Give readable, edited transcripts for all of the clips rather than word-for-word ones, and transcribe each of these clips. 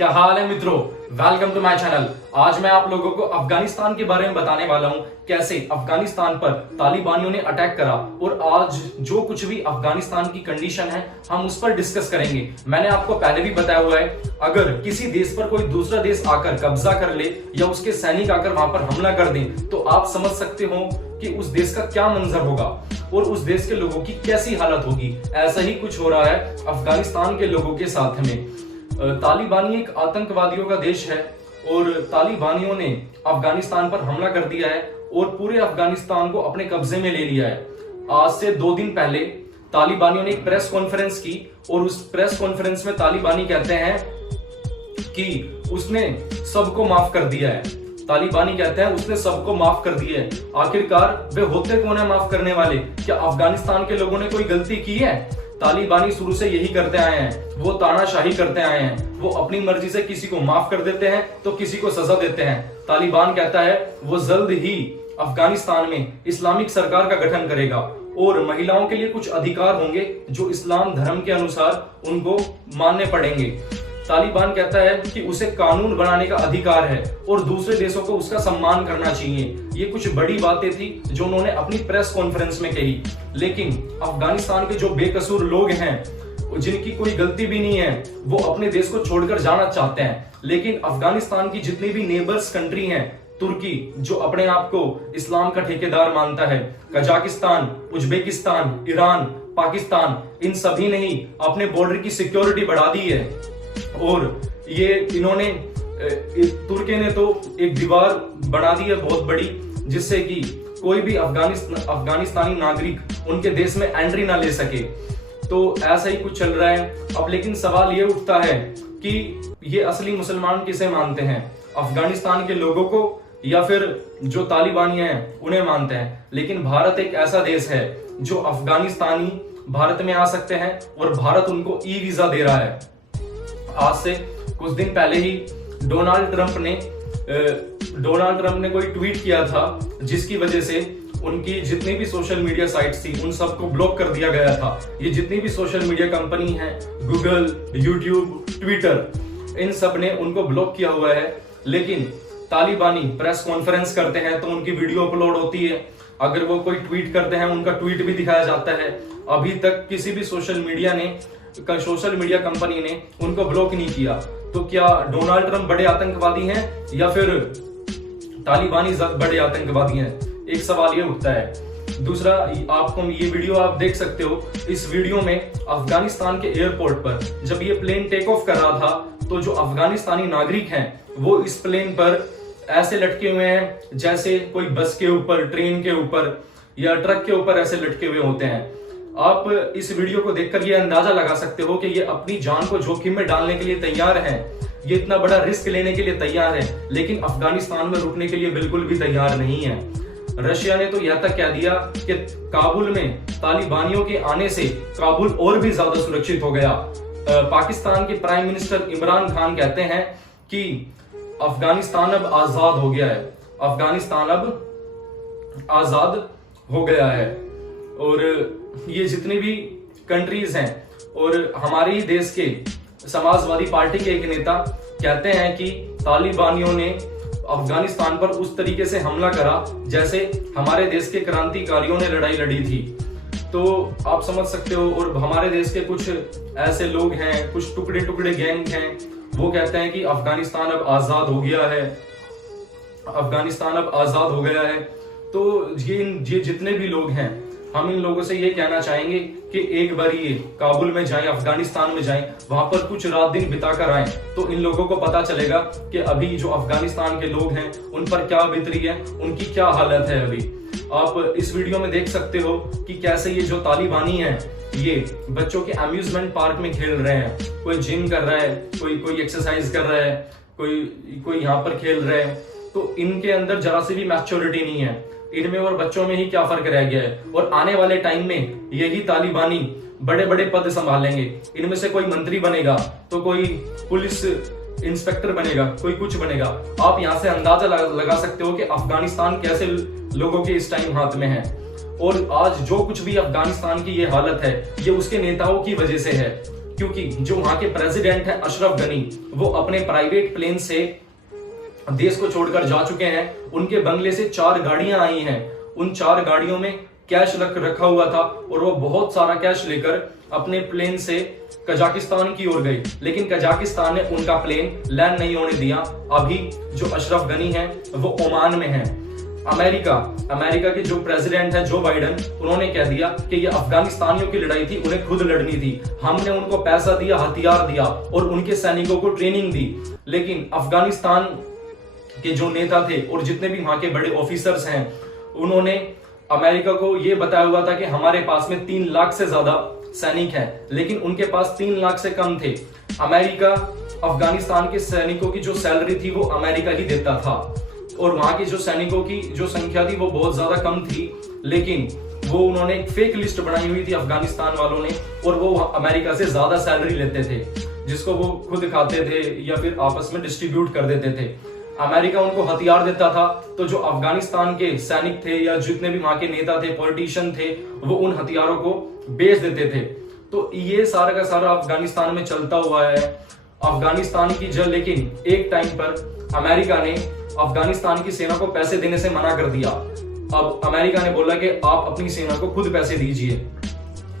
क्या हाल है मित्रों, वेलकम टू माय चैनल। आज मैं आप लोगों को अफगानिस्तान के बारे में बताने वाला हूं, कैसे अफगानिस्तान पर तालिबानियों ने अटैक करा और आज जो कुछ भी अफगानिस्तान की कंडीशन है हम उस पर डिस्कस करेंगे। मैंने आपको पहले भी बताया हुआ है, अगर किसी देश पर कोई दूसरा देश आकर कब्जा कर ले या उसके सैनिक आकर वहां पर हमला कर दें तो आप समझ सकते हो कि उस देश का क्या मंजर होगा और उस देश के लोगों की कैसी हालत होगी। ऐसा ही कुछ हो रहा है अफगानिस्तान के लोगों के साथ में। तालिबानी एक आतंकवादियों का देश है और तालिबानियों ने अफगानिस्तान पर हमला कर दिया है और पूरे अफगानिस्तान को अपने कब्जे में ले लिया है। आज से 2 दिन पहले तालिबानियों ने एक प्रेस कॉन्फ्रेंस की और उस प्रेस कॉन्फ्रेंस में तालिबानी कहते हैं कि उसने सबको माफ कर दिया है। तालिबानी कहते हैं उसने सबको माफ कर दिया है। आखिरकार वे होते कौन है माफ करने वाले? क्या अफगानिस्तान के लोगों ने कोई गलती की है? तालिबानी शुरू से यही करते आए हैं, वो तानाशाही करते आए हैं। वो अपनी मर्जी से किसी को माफ कर देते हैं तो किसी को सजा देते हैं। तालिबान कहता है वो जल्द ही अफगानिस्तान में इस्लामिक सरकार का गठन करेगा और महिलाओं के लिए कुछ अधिकार होंगे जो इस्लाम धर्म के अनुसार उनको मानने पड़ेंगे। तालिबान कहता है कि उसे कानून बनाने का अधिकार है और दूसरे देशों को उसका सम्मान करना चाहिए। ये कुछ बड़ी बातें थी जो उन्होंने अपनी प्रेस कॉन्फ्रेंस में कही। लेकिन अफगानिस्तान के जो बेकसूर लोग हैं, जिनकी कोई गलती भी नहीं है, वो अपने देश को छोड़कर जाना चाहते हैं। लेकिन अफगानिस्तान की जितनी भी नेबर्स कंट्री हैं, तुर्की जो अपने आप को इस्लाम का ठेकेदार मानता है, कजाकिस्तान, उज्बेकिस्तान, ईरान, पाकिस्तान, इन सभी ने ही अपने बॉर्डर की सिक्योरिटी बढ़ा दी है। और ये इन्होंने तुर्की ने तो एक दीवार बना दी है बहुत बड़ी, जिससे कि कोई भी अफगानिस्तानी नागरिक उनके देश में एंट्री ना ले सके। तो ऐसा ही कुछ चल रहा है अब। लेकिन सवाल ये उठता है कि ये असली मुसलमान किसे मानते हैं, अफगानिस्तान के लोगों को या फिर जो तालिबानी हैं उन्हें मानते हैं। लेकिन भारत एक ऐसा देश है जो अफगानिस्तानी भारत में आ सकते हैं और भारत उनको ई वीजा दे रहा है। आज से कुछ दिन पहले ही डोनाल्ड ट्रंप ने कोई ट्वीट किया था जिसकी वजह से उनकी जितनी भी सोशल मीडिया साइट्स थी उन सबको ब्लॉक कर दिया गया था। ये जितनी भी सोशल मीडिया कंपनी है, गूगल, यूट्यूब, ट्विटर, इन सब ने उनको ब्लॉक किया हुआ है। लेकिन तालिबानी प्रेस कॉन्फ्रेंस करते हैं तो उनकी वीडियो अपलोड होती है। अगर वो कोई ट्वीट करते हैं उनका ट्वीट भी दिखाया जाता है। अभी तक किसी भी सोशल मीडिया कंपनी ने उनको ब्लॉक नहीं किया। तो क्या डोनाल्ड ट्रंप बड़े आतंकवादी हैं या फिर तालिबानी बड़े आतंकवादी हैं? एक सवाल ये उठता है। दूसरा, आपको ये वीडियो आप देख सकते हो। इस वीडियो में अफगानिस्तान के एयरपोर्ट पर जब ये प्लेन टेक ऑफ कर रहा था तो जो अफगानिस्तानी नागरिक हैं वो इस प्लेन पर ऐसे लटके हुए हैं जैसे कोई बस के ऊपर, ट्रेन के ऊपर या ट्रक के ऊपर ऐसे लटके हुए होते हैं। आप इस वीडियो को देखकर ये अंदाजा लगा सकते हो कि ये अपनी जान को जोखिम में डालने के लिए तैयार हैं। ये इतना बड़ा रिस्क लेने के लिए तैयार है, लेकिन अफगानिस्तान में रुकने के लिए बिल्कुल भी तैयार नहीं है। रशिया ने तो यह तक कह दिया कि काबुल में तालिबानियों के आने से काबुल और भी ज्यादा सुरक्षित हो गया। पाकिस्तान के प्राइम मिनिस्टर इमरान खान कहते हैं कि अफगानिस्तान अब आजाद हो गया है, अफगानिस्तान अब आजाद हो गया है। और ये जितनी भी कंट्रीज हैं और हमारे ही देश के समाजवादी पार्टी के एक नेता कहते हैं कि तालिबानियों ने अफगानिस्तान पर उस तरीके से हमला करा जैसे हमारे देश के क्रांतिकारियों ने लड़ाई लड़ी थी। तो आप समझ सकते हो। और हमारे देश के कुछ ऐसे लोग हैं, कुछ टुकड़े टुकड़े गैंग हैं, वो कहते हैं कि अफगानिस्तान अब आजाद हो गया है, अफगानिस्तान अब आजाद हो गया है। तो ये जितने भी लोग हैं, हम इन लोगों से ये कहना चाहेंगे कि एक बार ये काबुल में जाएं, अफगानिस्तान में जाएं, वहां पर कुछ रात दिन बिताकर आएं, तो इन लोगों को पता चलेगा कि अभी जो अफगानिस्तान के लोग हैं उन पर क्या बीत रही है, उनकी क्या हालत है। अभी आप इस वीडियो में देख सकते हो कि कैसे ये जो तालिबानी हैं ये बच्चों के अम्यूजमेंट पार्क में खेल रहे हैं। कोई जिम कर रहा है, कोई एक्सरसाइज कर रहा है, कोई यहाँ पर खेल रहे हैं। तो इनके अंदर जरा सी भी मैच्योरिटी नहीं है। इनमें और बच्चों में ही क्या फर्क रह गया है। और आने वाले टाइम में यही तालिबानी बड़े बड़े पद संभालेंगे। इनमें से कोई मंत्री बनेगा तो कोई पुलिस इंस्पेक्टर बनेगा, कोई कुछ बनेगा। आप यहाँ से अंदाजा लगा सकते हो कि अफगानिस्तान कैसे लोगों के इस टाइम हाथ में है। और आज जो कुछ भी अफगानिस्तान की ये हालत है ये उसके नेताओं की वजह से है। क्योंकि जो वहां के प्रेसिडेंट है अशरफ गनी, वो अपने प्राइवेट प्लेन से देश को छोड़कर जा चुके हैं। उनके बंगले से 4 गाड़ियां आई हैं, उन 4 गाड़ियों में कैश रखा हुआ था और वो बहुत सारा कैश लेकर अपने प्लेन से कजाकिस्तान की ओर गए, लेकिन कजाकिस्तान ने उनका प्लेन लैंड नहीं होने दिया। अभी जो अशरफ गनी है वो ओमान में है। अमेरिका के जो प्रेसिडेंट है जो बाइडन, उन्होंने कह दिया कि ये अफगानिस्तानियों की लड़ाई थी, उन्हें खुद लड़नी थी, हमने उनको पैसा दिया, हथियार दिया और उनके सैनिकों को ट्रेनिंग दी। लेकिन अफगानिस्तान के जो नेता थे और जितने भी वहां के बड़े ऑफिसर्स हैं, उन्होंने अमेरिका को यह बताया हुआ था कि हमारे पास में 3 लाख से ज्यादा सैनिक हैं, लेकिन उनके पास 3 लाख से कम थे। अमेरिका अफगानिस्तान के सैनिकों की जो सैलरी थी वो अमेरिका ही देता था और वहां के जो सैनिकों की जो संख्या थी वो बहुत ज्यादा कम थी, लेकिन वो उन्होंने एक फेक लिस्ट बनाई हुई थी अफगानिस्तान वालों ने और वो अमेरिका से ज्यादा सैलरी लेते थे, जिसको वो खुद खाते थे या फिर आपस में डिस्ट्रीब्यूट कर देते थे। अमेरिका उनको हथियार देता था, तो जो अफगानिस्तान के सैनिक थे या जितने भी वहां के नेता थे, पॉलिटिशियन थे, वो उन हथियारों को बेच देते थे। तो ये सारा का सारा अफगानिस्तान में चलता हुआ है। अफगानिस्तान की जंग, लेकिन एक टाइम पर अमेरिका ने अफगानिस्तान की सेना को पैसे देने से मना कर दिया। अब अमेरिका ने बोला कि आप अपनी सेना को खुद पैसे दीजिए।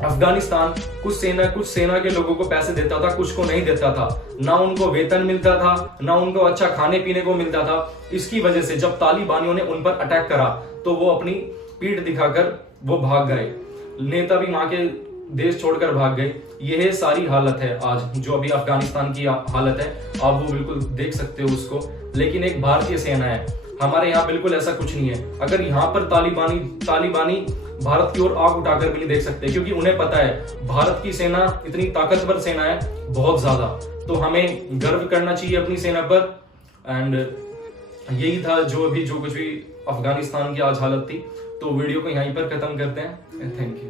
अफगानिस्तान कुछ सेना के लोगों को पैसे देता था, कुछ को नहीं देता था, ना उनको वेतन मिलता था, ना उनको अच्छा खाने पीने को मिलता था। इसकी वजह से जब तालिबानियों ने उन पर अटैक करा तो वो अपनी पीठ दिखाकर वो भाग गए, नेता भी वहां के देश छोड़कर भाग गए। यह सारी हालत है आज जो अभी अफगानिस्तान की हालत है, आप वो बिल्कुल देख सकते हो उसको। लेकिन एक भारतीय सेना है, हमारे यहाँ बिल्कुल ऐसा कुछ नहीं है। अगर यहाँ पर तालिबानी भारत की ओर आग उठाकर भी नहीं देख सकते, क्योंकि उन्हें पता है भारत की सेना इतनी ताकतवर सेना है, बहुत ज्यादा। तो हमें गर्व करना चाहिए अपनी सेना पर। एंड यही था जो कुछ भी अफगानिस्तान की आज हालत थी। तो वीडियो को यहीं पर खत्म करते हैं। Thank you.